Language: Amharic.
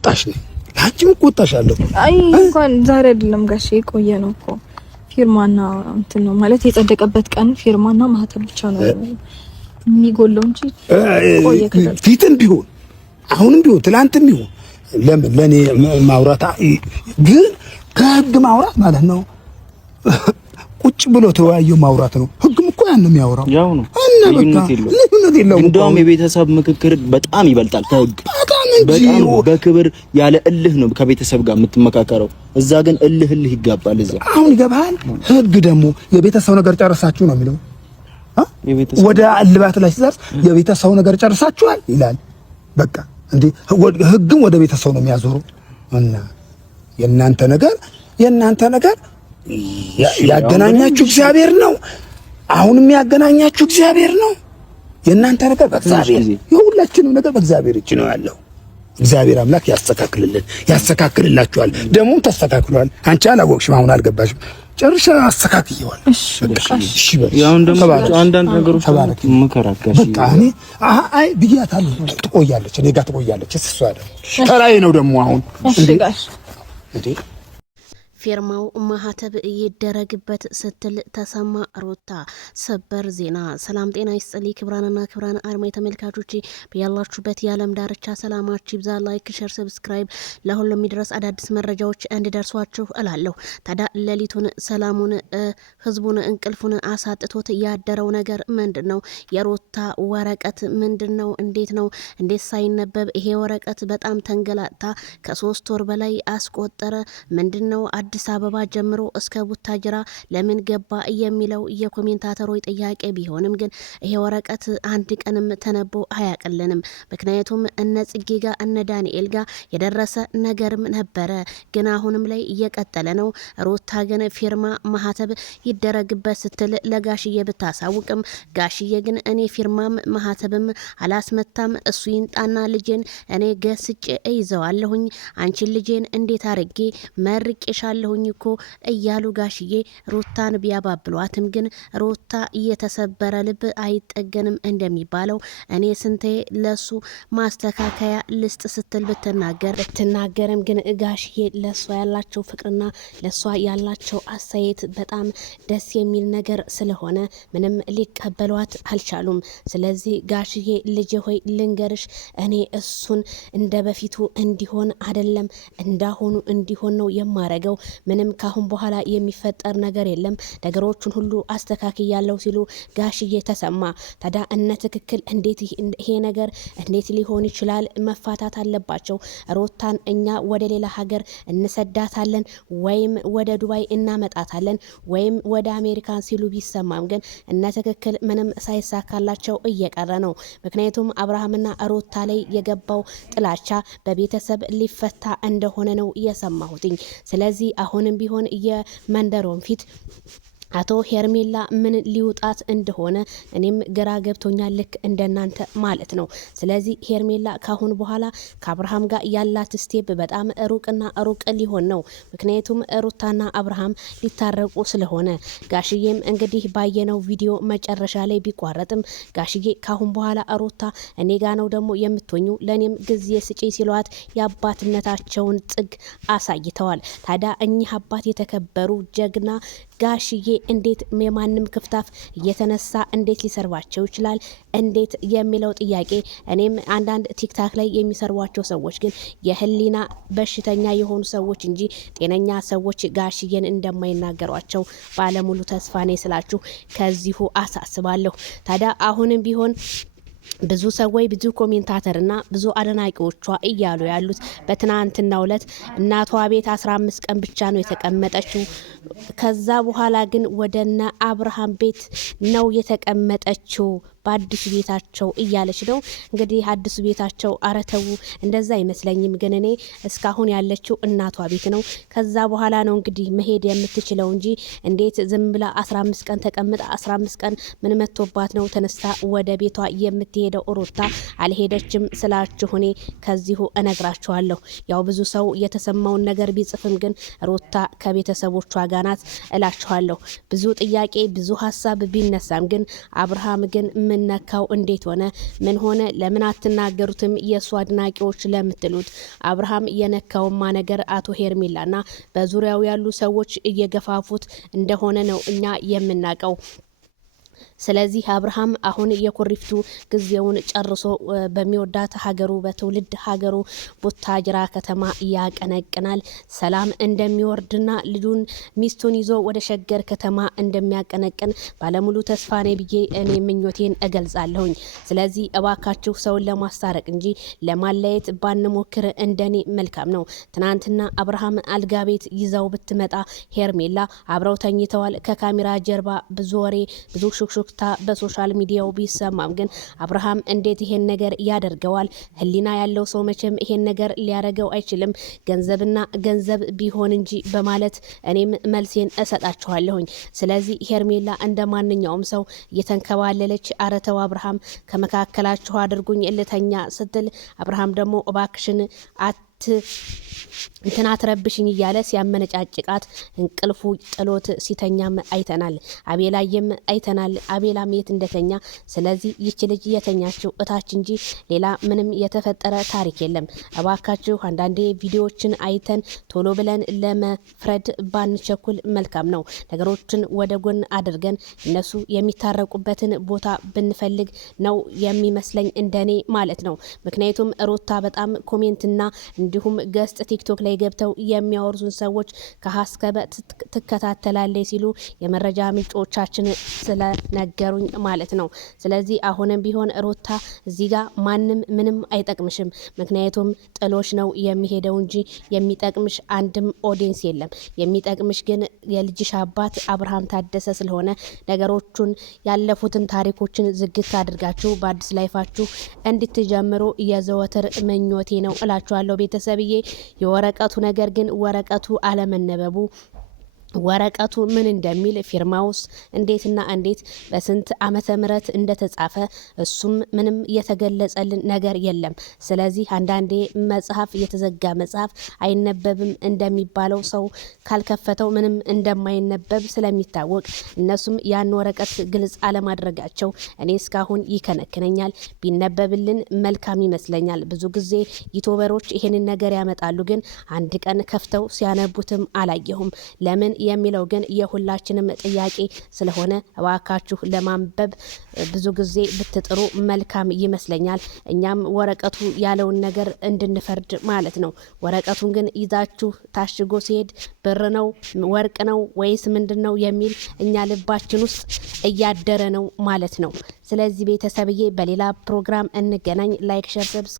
ቆጣሽ ነኝ አንቺም ቆጣሻለሁ አይ እንኳን ዛሬ አይደለም ጋሼ ቆየ ነው እኮ ፊርማና እንትን ነው ማለት የጸደቀበት ቀን ፊርማና ማህተም ብቻ ነው የሚጎለው እንጂ ቆየ ፊትም ቢሆን አሁንም ቢሆን ትላንትም ቢሆን ለኔ ማውራት ግን ከህግ ማውራት ማለት ነው ቁጭ ብሎ ተወያዩ ማውራት ነው ህግም እኮ ያን ነው የሚያወራው ያው ነው ልዩነት የለውም እንደውም የቤተሰብ ምክክር በጣም ይበልጣል ከህግ በጣም በክብር ያለ እልህ ነው ከቤተሰብ ጋር የምትመካከረው እዛ ግን እልህ ይጋባል እዛ አሁን ይገባል ህግ ደግሞ የቤተሰብ ነገር ጨርሳችሁ ነው የሚለው ወደ አልባት ላይ ሲደርስ የቤተሰብ ነገር ጨርሳችኋል ይላል በቃ እንዴ ህግም ወደ ቤተሰብ ነው የሚያዞረው እና የእናንተ ነገር ያገናኛችሁ እግዚአብሔር ነው አሁንም ያገናኛችሁ እግዚአብሔር ነው የእናንተ ነገር በእግዚአብሔር የሁላችንም ነገር በእግዚአብሔር እጅ ነው ያለው እግዚአብሔር አምላክ ያስተካክልላችኋል ደግሞ ተስተካክሏል አንቺ አላወቅሽም አሁን አልገባሽም ጨርሻ አስተካክየዋል እሺ ያው እንደም አንዳንድ ነገሮች መከራከሽ በቃ እኔ አይ ብያታለሁ ትቆያለች እኔ ጋር ትቆያለች እሷ አይደል ተራዬ ነው ደግሞ አሁን እንዴ ፊርማው ማህተብ ይደረግበት ስትል ተሰማ ሩታ ሰበር ዜና። ሰላም ጤና ይስጥልኝ ክብራንና ክብራን አድማጭ ተመልካቾች በያላችሁበት የዓለም ዳርቻ ሰላማችሁ ይብዛ። ላይክ ሼር ሰብስክራይብ ለሁሉም የሚደርስ አዳዲስ መረጃዎች እንዲደርሷችሁ እላለሁ። ታዲያ ሌሊቱን ሰላሙን ህዝቡን እንቅልፉን አሳጥቶት ያደረው ነገር ምንድነው? የሩታ ወረቀት ምንድነው? እንዴት ነው እንዴት ሳይነበብ ይሄ ወረቀት በጣም ተንገላታ ከ3 ወር በላይ አስቆጠረ። ምንድነው አዲስ አበባ ጀምሮ እስከ ቡታጅራ ለምን ገባ የሚለው የኮሜንታተሮች ጥያቄ ቢሆንም ግን ይሄ ወረቀት አንድ ቀንም ተነቦ አያቀልንም። ምክንያቱም እነ ጽጌ ጋር እነ ዳንኤል ጋር የደረሰ ነገርም ነበረ፣ ግን አሁንም ላይ እየቀጠለ ነው። ሩታ ግን ፊርማ ማህተብ ይደረግበት ስትል ለጋሽዬ ብታሳውቅም ጋሽዬ ግን እኔ ፊርማም ማህተብም አላስመታም፣ እሱ ይንጣና ልጄን እኔ ገስጬ እይዘዋለሁኝ፣ አንቺን ልጄን እንዴት አርጌ መርቄሻለሁኝ እኮ እያሉ ጋሽዬ ሩታን ቢያባብሏትም ግን ሩታ እየተሰበረ ልብ አይጠገንም እንደሚባለው እኔ ስንቴ ለሱ ማስተካከያ ልስጥ ስትል ብትናገርም ግን ጋሽዬ ለሷ ያላቸው ፍቅርና ለሷ ያላቸው አስተያየት በጣም ደስ የሚል ነገር ስለሆነ ምንም ሊቀበሏት አልቻሉም። ስለዚህ ጋሽዬ ልጅ ሆይ ልንገርሽ፣ እኔ እሱን እንደ በፊቱ እንዲሆን አይደለም እንዳሁኑ እንዲሆን ነው የማረገው። ምንም ካሁን በኋላ የሚፈጠር ነገር የለም፣ ነገሮችን ሁሉ አስተካክያለሁ ሲሉ ጋሽዬ ተሰማ። ታዲያ እነ ትክክል እንዴት ይሄ ነገር እንዴት ሊሆን ይችላል? መፋታት አለባቸው። ሩታን እኛ ወደ ሌላ ሀገር እንሰዳታለን ወይም ወደ ዱባይ እናመጣታለን ወይም ወደ አሜሪካን ሲሉ ቢሰማም ግን እነ ትክክል ምንም ሳይሳካላቸው እየቀረ ነው። ምክንያቱም አብርሃምና ሩታ ላይ የገባው ጥላቻ በቤተሰብ ሊፈታ እንደሆነ ነው የሰማሁትኝ። ስለዚህ አሁንም ቢሆን የመንደሮን ፊት አቶ ሄርሜላ ምን ሊውጣት እንደሆነ እኔም ግራ ገብቶኛል፣ ልክ እንደናንተ ማለት ነው። ስለዚህ ሄርሜላ ካሁን በኋላ ከአብርሃም ጋር ያላት ስቴፕ በጣም ሩቅና ሩቅ ሊሆን ነው። ምክንያቱም ሩታና አብርሃም ሊታረቁ ስለሆነ ጋሽዬም እንግዲህ ባየነው ቪዲዮ መጨረሻ ላይ ቢቋረጥም ጋሽዬ ካሁን በኋላ ሩታ እኔ ጋ ነው ደግሞ የምትሆኙ ለኔም ጊዜ ስጪ ሲሏት የአባትነታቸውን ጥግ አሳይተዋል። ታዲያ እኚህ አባት የተከበሩ ጀግና ጋሽዬ እንዴት የማንም ክፍታፍ እየተነሳ እንዴት ሊሰርባቸው ይችላል? እንዴት የሚለው ጥያቄ እኔም አንዳንድ ቲክታክ ላይ የሚሰርቧቸው ሰዎች ግን የህሊና በሽተኛ የሆኑ ሰዎች እንጂ ጤነኛ ሰዎች ጋሽዬን እንደማይናገሯቸው ባለሙሉ ተስፋ ነኝ ስላችሁ ከዚሁ አሳስባለሁ። ታዲያ አሁንም ቢሆን ብዙ ሰዎች ብዙ ኮሜንታተርና ብዙ አድናቂዎቿ እያሉ ያሉት በትናንትናው ዕለት እናቷ ቤት 15 ቀን ብቻ ነው የተቀመጠችው፣ ከዛ በኋላ ግን ወደነ አብርሃም ቤት ነው የተቀመጠችው በአዲሱ ቤታቸው እያለች ነው። እንግዲህ አዲሱ ቤታቸው አረተው እንደዛ አይመስለኝም፣ ግን እኔ እስካሁን ያለችው እናቷ ቤት ነው። ከዛ በኋላ ነው እንግዲህ መሄድ የምትችለው እንጂ እንዴት ዝም ብላ 15 ቀን ተቀምጣ 15 ቀን ምን መጥቶባት ነው ተነስታ ወደ ቤቷ የምትሄደው? ሩታ አልሄደችም ስላችሁ እኔ ከዚሁ እነግራችኋለሁ። ያው ብዙ ሰው የተሰማውን ነገር ቢጽፍም ግን ሩታ ከቤተሰቦቿ ጋር ናት እላችኋለሁ። ብዙ ጥያቄ ብዙ ሀሳብ ቢነሳም ግን አብርሃም ግን ምን ነካው? እንዴት ሆነ? ምን ሆነ? ለምን አትናገሩትም? የሱ አድናቂዎች ለምትሉት አብርሃም የነካውማ ነገር አቶ ሄርሜላና በዙሪያው ያሉ ሰዎች እየገፋፉት እንደሆነ ነው እኛ የምናቀው። ስለዚህ አብርሃም አሁን የኩሪፍቱ ጊዜውን ጨርሶ በሚወዳት ሀገሩ በትውልድ ሀገሩ ቡታጅራ ከተማ ያቀነቅናል። ሰላም እንደሚወርድና ልጁን ሚስቱን ይዞ ወደ ሸገር ከተማ እንደሚያቀነቅን ባለሙሉ ተስፋ ነኝ ብዬ እኔ ምኞቴን እገልጻለሁኝ። ስለዚህ እባካችሁ ሰውን ለማስታረቅ እንጂ ለማለየት ባንሞክር እንደኔ መልካም ነው። ትናንትና አብርሃም አልጋ ቤት ይዛው ብትመጣ ሄርሜላ አብረው ተኝተዋል። ከካሜራ ጀርባ ብዙ ወሬ ብዙ ሹክሹክታ በሶሻል ሚዲያው ቢሰማም ግን አብርሃም እንዴት ይሄን ነገር ያደርገዋል? ህሊና ያለው ሰው መቼም ይሄን ነገር ሊያደርገው አይችልም። ገንዘብና ገንዘብ ቢሆን እንጂ በማለት እኔም መልሴን እሰጣችኋለሁኝ። ስለዚህ ሄርሜላ እንደ ማንኛውም ሰው እየተንከባለለች አረተው አብርሃም ከመካከላችሁ አድርጉኝ ልተኛ ስትል አብርሃም ደግሞ እባክሽን እንትና ትረብሽኝ እያለ ሲያመነጫጭቃት እንቅልፉ ጥሎት ሲተኛም አይተናል። አቤላየም አይተናል። አቤላም የት እንደተኛ። ስለዚህ ይች ልጅ የተኛችው እታች እንጂ ሌላ ምንም የተፈጠረ ታሪክ የለም። እባካችሁ አንዳንዴ ቪዲዮዎችን አይተን ቶሎ ብለን ለመፍረድ ባንቸኩል መልካም ነው። ነገሮችን ወደ ጎን አድርገን እነሱ የሚታረቁበትን ቦታ ብንፈልግ ነው የሚመስለኝ እንደኔ ማለት ነው። ምክንያቱም ሩታ በጣም ኮሜንትና እንዲሁም ገስት ቲክቶክ ላይ ገብተው የሚያወርዙን ሰዎች ከሀስከበ ትከታተላለች ሲሉ የመረጃ ምንጮቻችን ስለነገሩኝ ማለት ነው። ስለዚህ አሁንም ቢሆን ሩታ እዚህ ጋር ማንም ምንም አይጠቅምሽም። ምክንያቱም ጥሎሽ ነው የሚሄደው እንጂ የሚጠቅምሽ አንድም ኦዲየንስ የለም። የሚጠቅምሽ ግን የልጅሽ አባት አብርሃም ታደሰ ስለሆነ ነገሮቹን ያለፉትን ታሪኮችን ዝግት አድርጋችሁ በአዲስ ላይፋችሁ እንድትጀምሩ የዘወትር ምኞቴ ነው እላችኋለሁ ቤተሰብዬ። የወረቀቱ ነገር ግን ወረቀቱ አለመነበቡ ወረቀቱ ምን እንደሚል ፊርማውስ እንዴትና እንዴት በስንት ዓመተ ምህረት እንደተጻፈ እሱም ምንም የተገለጸልን ነገር የለም። ስለዚህ አንዳንዴ መጽሐፍ የተዘጋ መጽሐፍ አይነበብም እንደሚባለው ሰው ካልከፈተው ምንም እንደማይነበብ ስለሚታወቅ እነሱም ያን ወረቀት ግልጽ አለማድረጋቸው እኔ እስካሁን ይከነክነኛል። ቢነበብልን መልካም ይመስለኛል። ብዙ ጊዜ ዩቲዩበሮች ይሄንን ነገር ያመጣሉ፣ ግን አንድ ቀን ከፍተው ሲያነቡትም አላየሁም። ለምን የሚለው ግን የሁላችንም ጥያቄ ስለሆነ እባካችሁ ለማንበብ ብዙ ጊዜ ብትጥሩ መልካም ይመስለኛል። እኛም ወረቀቱ ያለውን ነገር እንድንፈርድ ማለት ነው። ወረቀቱን ግን ይዛችሁ ታሽጎ ሲሄድ ብር ነው ወርቅ ነው ወይስ ምንድነው የሚል እኛ ልባችን ውስጥ እያደረ ነው ማለት ነው። ስለዚህ ቤተሰብዬ በሌላ ፕሮግራም እንገናኝ። ላይክ ሸር